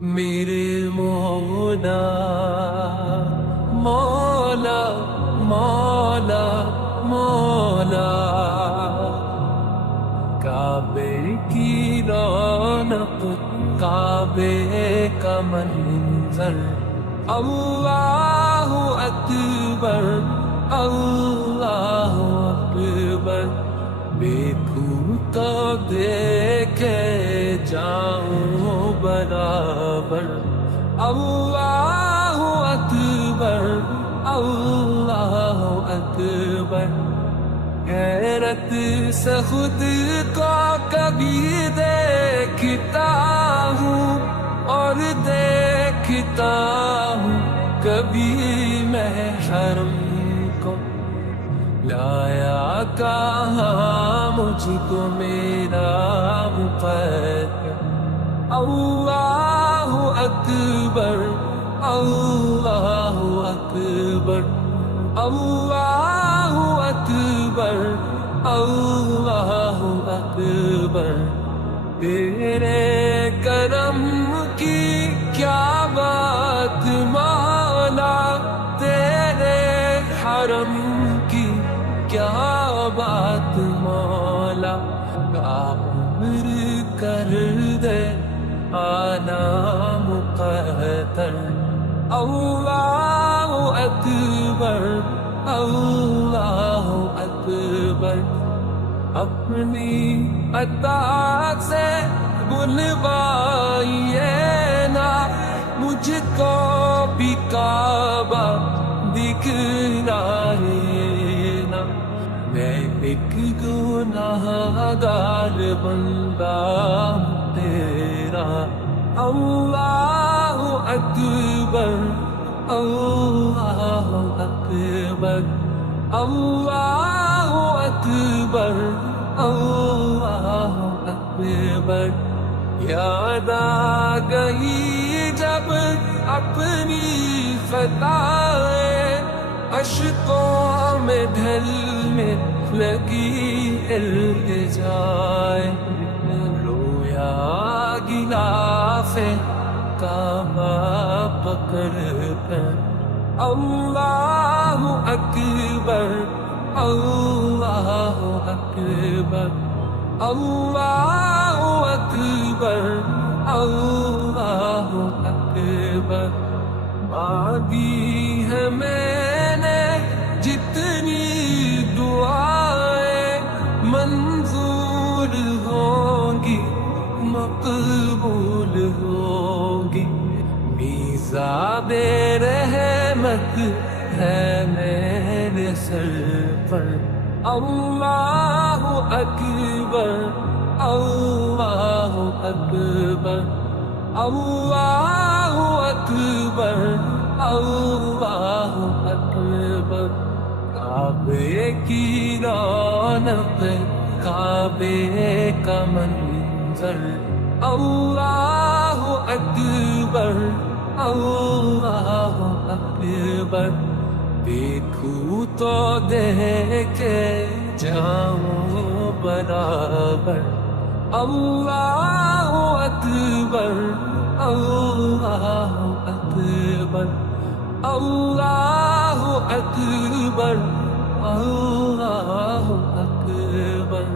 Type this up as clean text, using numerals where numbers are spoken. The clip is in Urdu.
میرے مولا مولا مولا مولا، کعبے کی رونق کعبے کا منظر، اللہ اکبر اللہ اکبر، دیکھوں تو دیکھے جاؤں برابر، اللہ اکبر اللہ اکبر، حیرت سے خود کو کبھی دیکھتا ہوں اور دیکھتا ہوں کبھی میں حرم کو، لایا کہاں مجھ کو میرا مقدر، اللہ اکبر اللہ اکبر اللہ اکبر اللہ اکبر، تیرے کرم کی کیا بات مولا، تیرے حرم کی کیا بات مولا، عمر کر دے آنا مقدر، اللہ اکبر اللہ اکبر، اپنی عطا سے بلوائیے نا مجھ کو بھی کعبہ دکھلائیے نا، میں ایک گناہ گار بندہ ہوں تیرا، اللہ اکبر اللہ اکبر اللہ اکبر اللہ اکبر، یاد آ گئی جب اپنی خطائیں، اشکوں میں ڈھلنے لگی التجائیں، رویا غلاف کعبہ پکڑ کر، اللہ اکبر اللہ اکبر اللہ اکبر اللہ اکبر، مانگی ہے میں نے جتنی دعائیں، منظور ہوں گی مقبول ہوگی، میزاب رحمت ہے میرے سر پر، اللہ اکبر اللہ اکبر اللہ اکبر اللہ اکبر، کعبے کی رونق کعبے کا منظر، اللہ اکبر اللہ اکبر، دیکھوں تو دیکھے جاؤں برابر، اللہ اکبر اللہ اکبر اللہ اکبر اللہ اکبر۔